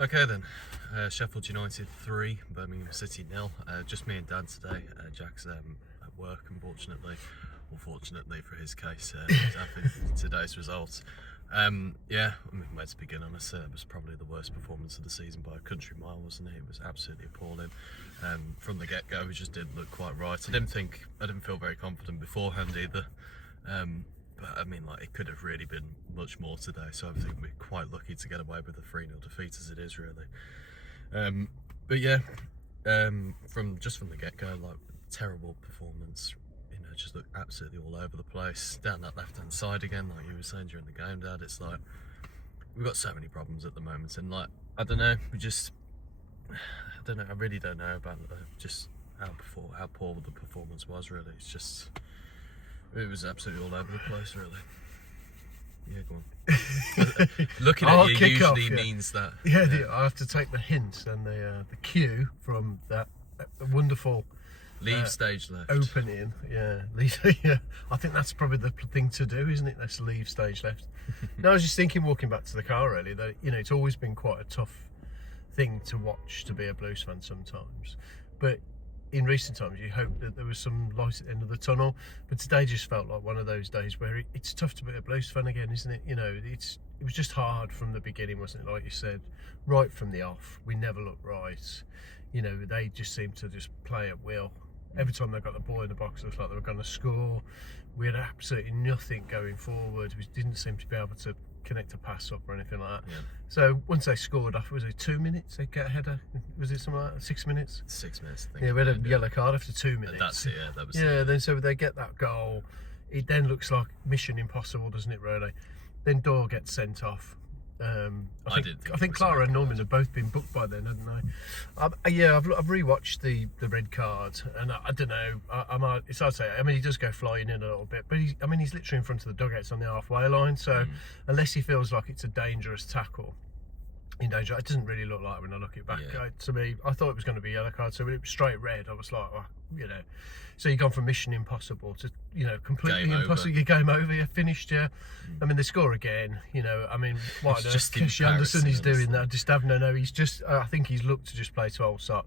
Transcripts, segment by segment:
Okay then, Sheffield United 3, Birmingham City 0. Just me and Dad today. Jack's at work, unfortunately. Or fortunately for his case, he's having today's results. Where to begin, honestly, it was probably the worst performance of the season by a country mile, wasn't it? It was absolutely appalling. From the get-go, we just didn't look quite right. I didn't feel very confident beforehand either. But I mean, like, it could have really been much more today. So I think we're quite lucky to get away with a 3-0 defeat as it is, really. From the get-go, like, terrible performance. You know, just looked absolutely all over the place. Down that left-hand side again, like you were saying during the game, Dad. It's like we've got so many problems at the moment, and like I don't know. I really don't know about just how poor the performance was. Really, it was absolutely all over the place, really. Yeah, go on. Looking at you usually means that. I have to take the hint and the cue from that wonderful leave stage left opening. Yeah, I think that's probably the thing to do, isn't it? Let's leave stage left. No, I was just thinking, walking back to the car, really, that it's always been quite a tough thing to watch to be a Blues fan sometimes, but in recent times you hope that there was some light at the end of the tunnel. But today just felt like one of those days where it's tough to be a Blues fan again, isn't it? It was just hard from the beginning, wasn't it? Like you said, right from the off, we never looked right. They just seemed to just play at will. Every time they got the ball in the box, it looked like they were going to score. We had absolutely nothing going forward. We didn't seem to be able to connect a pass up or anything like that. Yeah. So once they scored, after was it 2 minutes? They get a header. Was it something like that? 6 minutes? 6 minutes, I think. Yeah, we had a yellow card after 2 minutes. That's it. Yeah, that was. Yeah. Then so they get that goal. It then looks like mission impossible, doesn't it? Really. Then Dore gets sent off. I think Clara and Norman have both been booked by then, haven't they? I've rewatched the red card, and I don't know. It's hard to say. I mean, he does go flying in a little bit, but he's literally in front of the dugouts on the halfway line. So unless he feels like it's a dangerous tackle, it doesn't really look like when I look it back. Yeah. To me, I thought it was going to be a yellow card, so when it was straight red, I was like, So you've gone from mission impossible to, completely game impossible. Your game over, you're finished, yeah. I mean, they score again, what on earth Kish Anderson is doing that? I just have no. He's just, I think he's looked to just play to Allsop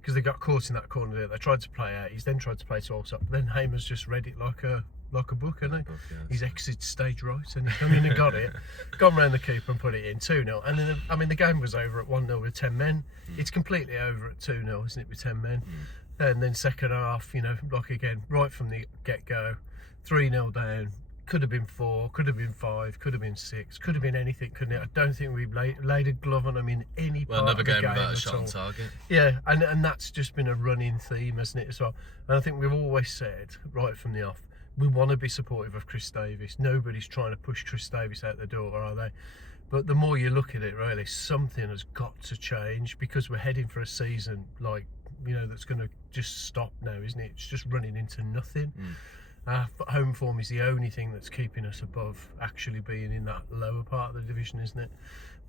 because they got caught in that corner there. They tried to play out. He's then tried to play to Allsop. But then Hamer's just read it like a book, hasn't he? He's exited stage right and he's gone in and got it, gone round the keeper and put it in 2-0. And then, the game was over at 1-0 with 10 men. It's completely over at 2-0, isn't it, with 10 men? And then second half, like again, right from the get-go, 3-0 down. Could have been 4, could have been 5, could have been 6, could have been anything, couldn't it? I don't think we've laid a glove on them in any part of the game without a shot on target. Yeah, and that's just been a running theme, hasn't it, as well? And I think we've always said, right from the off, we want to be supportive of Chris Davies. Nobody's trying to push Chris Davies out the door, are they? But the more you look at it, really, something has got to change because we're heading for a season that's going to just stop now, isn't it? It's just running into nothing. Home form is the only thing that's keeping us above actually being in that lower part of the division, isn't it?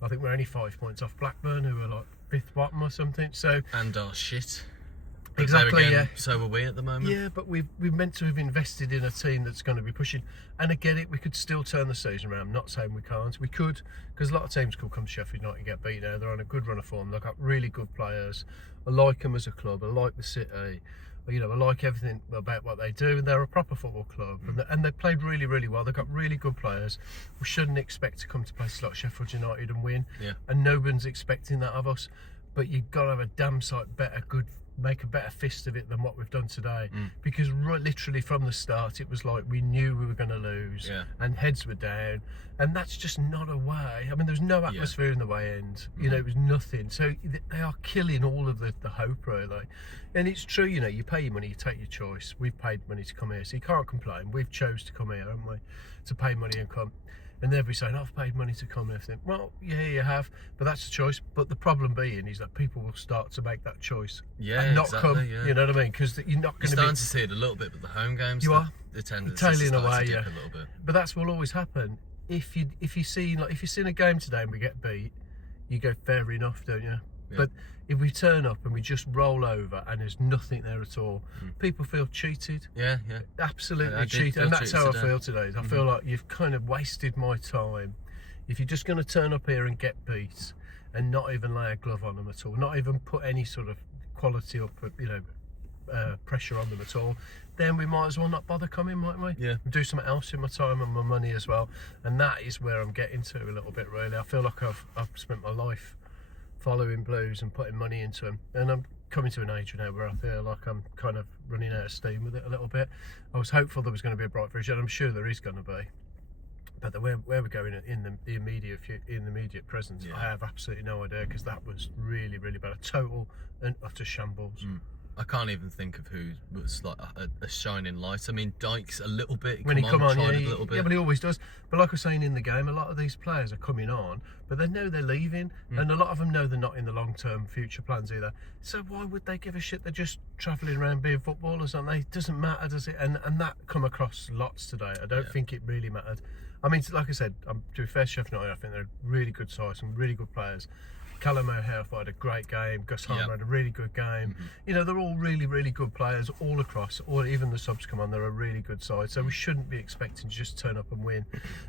I think we're only 5 points off Blackburn, who are like 5th bottom or something. So and our shit. But exactly, yeah. So are we at the moment. Yeah, but we've meant to have invested in a team that's going to be pushing. And I get it, we could still turn the season around. I'm not saying we can't. We could, because a lot of teams could come to Sheffield United and get beat now. They're on a good run of form. They've got really good players. I like them as a club. I like the city. I like everything about what they do. They're a proper football club, and they played really, really well. They've got really good players. We shouldn't expect to come to places like Sheffield United and win. Yeah. And no one's expecting that of us. But you've got to have a damn sight make a better fist of it than what we've done today, because literally from the start it was like we knew we were going to lose, and heads were down, and that's just not a way. I mean, there was no atmosphere in the way end, it was nothing. So they are killing all of the hope, really. And it's true, you pay your money, you take your choice. We've paid money to come here, so you can't complain. We've chose to come here, haven't we, to pay money and come. And they'll be saying, I've paid money to come and everything. Well, yeah, you have, but that's a choice. But the problem being is that people will start to make that choice and not come. Yeah. You know what I mean? Because you're not going to be... You're starting to see it a little bit with the home games. You are. The attendance tailing away, yeah. A little bit. But that's what will always happen. If you've seen a game today and we get beat, you go, fair enough, don't you? Yeah. But if we turn up and we just roll over and there's nothing there at all, people feel cheated. Yeah. Absolutely cheated. And that's how I feel today. I feel like you've kind of wasted my time. If you're just going to turn up here and get beat and not even lay a glove on them at all, not even put any sort of quality up, pressure on them at all, then we might as well not bother coming, mightn't we? Yeah. Do something else with my time and my money as well. And that is where I'm getting to a little bit, really. I feel like I've spent my life following Blues and putting money into them, and I'm coming to an age now where I feel like I'm kind of running out of steam with it a little bit. I was hopeful there was going to be a bright future, and I'm sure there is going to be. But where we're going in the immediate present, I have absolutely no idea, because that was really, really bad. A total and utter shambles. I can't even think of who was like a shining light. I mean, Dykes a little bit. When he come on, a little bit. Yeah, but he always does. But like I was saying in the game, a lot of these players are coming on, but they know they're leaving, and a lot of them know they're not in the long-term future plans either. So why would they give a shit? They're just travelling around being footballers, aren't they? It doesn't matter, does it? And that come across lots today. I don't think it really mattered. I mean, like I said, to be fair, Sheffield United, I think they're a really good side, some really good players. Callum O'Hare had a great game. Gus Hamer had a really good game. You know, they're all really, really good players all across. Or even the subs come on, they're a really good side. So we shouldn't be expecting to just turn up and win.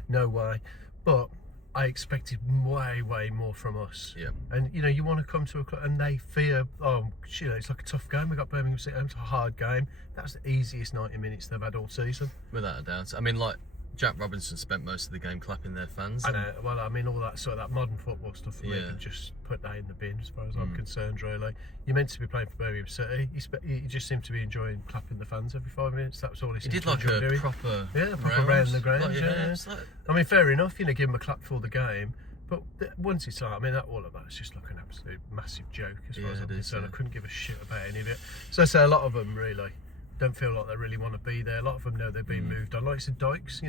No way. But I expected way, way more from us. Yeah. And you want to come to a club and they fear, it's like a tough game. We got Birmingham City home, it's a hard game. That's the easiest 90 minutes they've had all season. Without a doubt. I mean, like, Jack Robinson spent most of the game clapping their fans. I know. Well, I mean, all that sort of that modern football stuff for me, Yeah. can just put that in the bin as far as I'm concerned, really. You're meant to be playing for Birmingham City. He just seemed to be enjoying clapping the fans every 5 minutes. That was all he seemed He did to like enjoy a doing. proper round the ground. Like, yeah. It's like, I mean, fair enough, give him a clap for the game. But once it's like, I mean, all of that's just like an absolute massive joke as far as I'm concerned. I couldn't give a shit about any of it. So I say a lot of them really don't feel like they really want to be there. A lot of them know they're being moved on. Like I said, Dykes,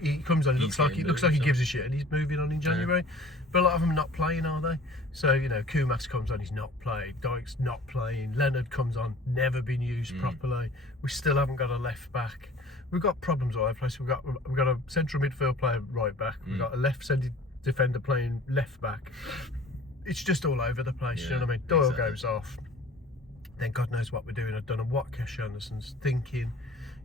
he comes on, looks like he gives a shit, and he's moving on in January. But a lot of them are not playing, are they? So Kumas comes on, he's not playing. Dykes not playing. Leonard comes on, never been used properly. We still haven't got a left back. We've got problems all over the place. We've got a central midfield player right back. We've got a left-sided defender playing left back. It's just all over the place. You know what I mean? Doyle goes off. Then God knows what we're doing. I don't know what Cash Anderson's thinking.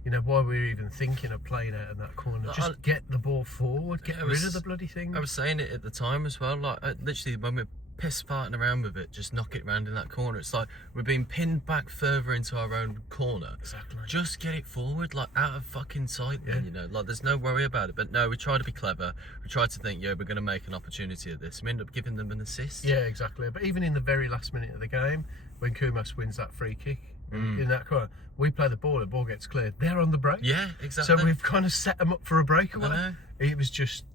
Why we're even thinking of playing out in that corner. Just get the ball forward. Get rid of the bloody thing. I was saying it at the time as well. Like, literally, when we're piss farting around with it, just knock it round in that corner. It's like we're being pinned back further into our own corner. Exactly. Just get it forward, like out of fucking sight. Then like there's no worry about it. But no, we try to be clever. We try to think, we're going to make an opportunity at this. We end up giving them an assist. Yeah, exactly. But even in the very last minute of the game, when Kumas wins that free kick in that corner, we play the ball gets cleared. They're on the break. Yeah, exactly. So we've kind of set them up for a breakaway. It was just,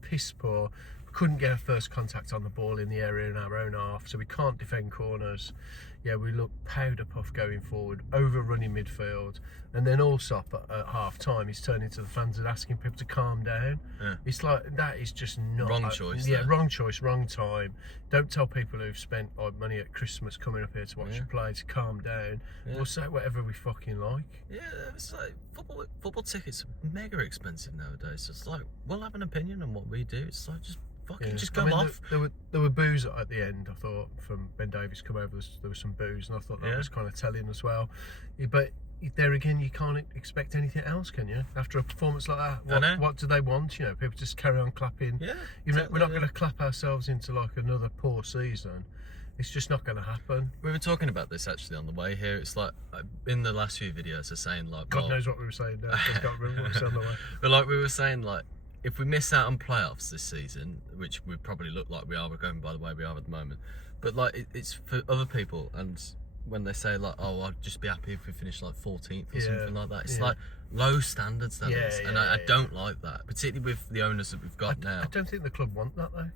piss poor. Couldn't get our first contact on the ball in the area in our own half, so we can't defend corners. We look powder puff going forward, overrunning midfield, and then also at half time he's turning to the fans and asking people to calm down. It's like, that is just not wrong choice. Wrong choice, wrong time. Don't tell people who've spent money at Christmas coming up here to watch you play to calm down. We'll say whatever we fucking like. It's like football tickets are mega expensive nowadays. It's like, we'll have an opinion on what we do. It's like, just go off. There were boos at the end, I thought, from Ben Davies come over. There was some boos, and I thought that was kind of telling as well. But there again, you can't expect anything else, can you? After a performance like that, what do they want? People just carry on clapping. We're not going to clap ourselves into like another poor season. It's just not going to happen. We were talking about this actually on the way here. It's like, in the last few videos, they're saying like, God knows what we were saying now. I can't remember what we said on the way. But like we were saying, like, if we miss out on playoffs this season, which we probably look like we are, we're going by the way we are at the moment. But like, it's for other people, and when they say like, oh, I'd just be happy if we finish like 14th or something like that. It's like low standards, that is, and I don't like that, particularly with the owners that we've got now. I don't think the club want that though.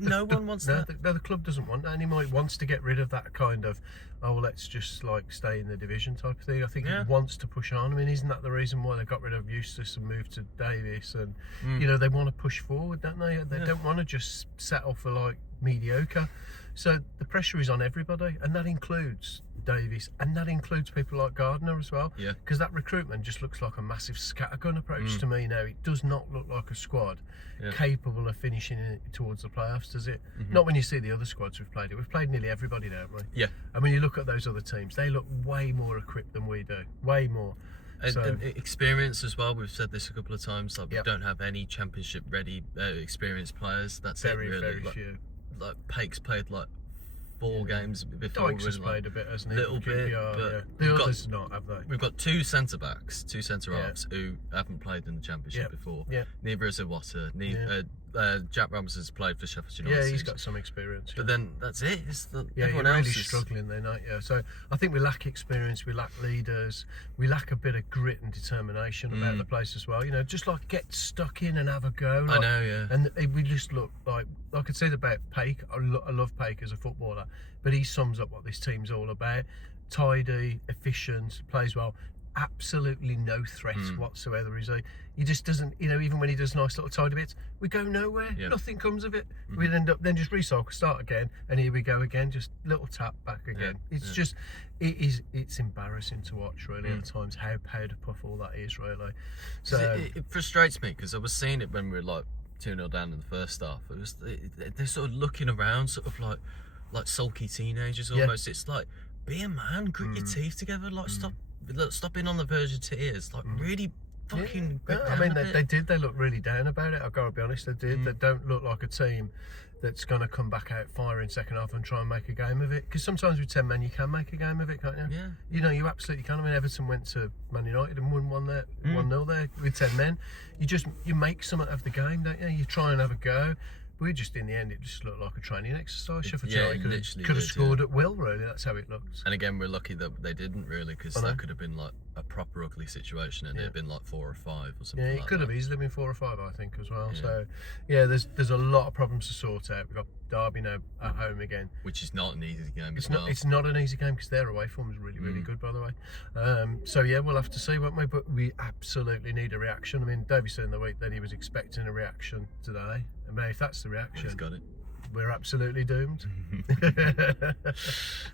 No one wants that. The club doesn't want that anymore. It wants to get rid of that kind of, let's just like stay in the division type of thing. I think it wants to push on. I mean, isn't that the reason why they got rid of Eustace and moved to Davis? And they want to push forward, don't they? They don't want to just settle for like mediocre. So the pressure is on everybody, and that includes Davies, and that includes people like Gardner as well. Because that recruitment just looks like a massive scattergun approach to me now. It does not look like a squad capable of finishing it towards the playoffs, does it? Not when you see the other squads we've played. We've played nearly everybody now, haven't we? And when you look at those other teams, they look way more equipped than we do. Way more. And experience as well. We've said this a couple of times. Like, we don't have any championship ready experienced players. That's very it, really. Very few. like Pake's played like 4 games before. Dykes has played a bit, hasn't he? Little bit, but the others not, have they? We've got 2 centre backs, 2 centre halves who haven't played in the Championship before. Yeah. Neither is Iwata. Jack Rams has played for Sheffield United. Yeah, he's got some experience. But then that's it. Everyone you're else really is struggling then, aren't you? So I think we lack experience, we lack leaders, we lack a bit of grit and determination about the place as well. You know, just like get stuck in and have a go. Like, I know, yeah. And we just look like I could say about Pake. I love Pake as a footballer, but he sums up what this team's all about. Tidy, efficient, plays well. Absolutely no threat whatsoever, is he? He just doesn't, you know, even when he does nice little tidy bits, we go nowhere. Yeah. Nothing comes of it. We'd end up then just recycle, start again, and here we go again, just little tap back again. It's just, it's embarrassing to watch really at times how powder puff all that is really. So it frustrates me because I was seeing it when we were like 2-0 down in the first half. They're sort of looking around, sort of like sulky teenagers almost. It's like, be a man, grit your teeth together, like stop being on the verge of tears, like really fucking. I mean, they look really down about it. I've got to be honest, they did. They don't look like a team that's going to come back out firing second half and try and make a game of it. Because sometimes with 10 men you can make a game of it, can't you? Yeah. You know, you absolutely can. I mean, Everton went to Man United and won 1-0 there with 10 men. You make something of the game, don't you? You try and have a go. We just, in the end, it just looked like a training exercise. Sheffield United could have scored at will, really. That's how it looked. And again, we're lucky that they didn't really, because that could have been like a proper ugly situation, and it'd have been like 4 or 5 or something. Yeah, it could have easily been 4 or 5, I think, as well. Yeah. So, yeah, there's a lot of problems to sort out. We've got Derby now at home again, which is not an easy game. It's not an easy game because their away form is really good, by the way. So yeah, we'll have to see, won't we? But we absolutely need a reaction. I mean, Davey said in the week that he was expecting a reaction today. I mean, if that's the reaction, he's got it. We're absolutely doomed. You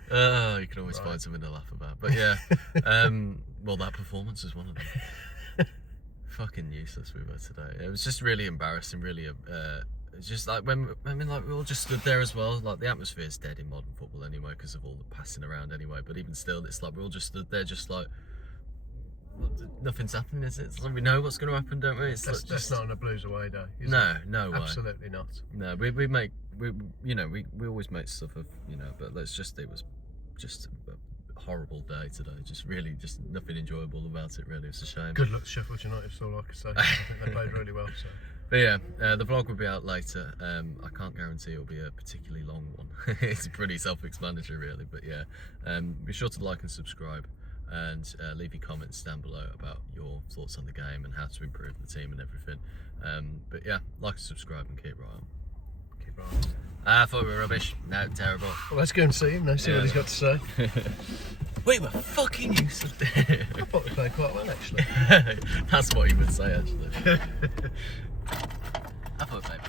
can always find something to laugh about. But yeah, well, that performance was one of them. Fucking useless we were today. It was just really embarrassing. Really, it's just like we all just stood there as well. Like the atmosphere's dead in modern football anyway because of all the passing around anyway. But even still, it's like we all just stood there, just like. Nothing's happening, is it? So we know what's going to happen, don't we? That's not on a Blues away day. No way. Absolutely not. No, we always make stuff of, but it was just a horrible day today. Just nothing enjoyable about it. Really, it's a shame. Good luck to Sheffield United, so like I say, I think they played really well. So. But yeah, the vlog will be out later. I can't guarantee it'll be a particularly long one. It's pretty self-explanatory, really. But yeah, be sure to like and subscribe. And leave your comments down below about your thoughts on the game and how to improve the team and everything. But yeah, like and subscribe and keep right on. Keep right on. I thought we were rubbish. No, terrible. Well, let's go and see him now, see what he's got to say. We were fucking useless. I thought we played quite well, actually. That's what he would say, actually. I thought we played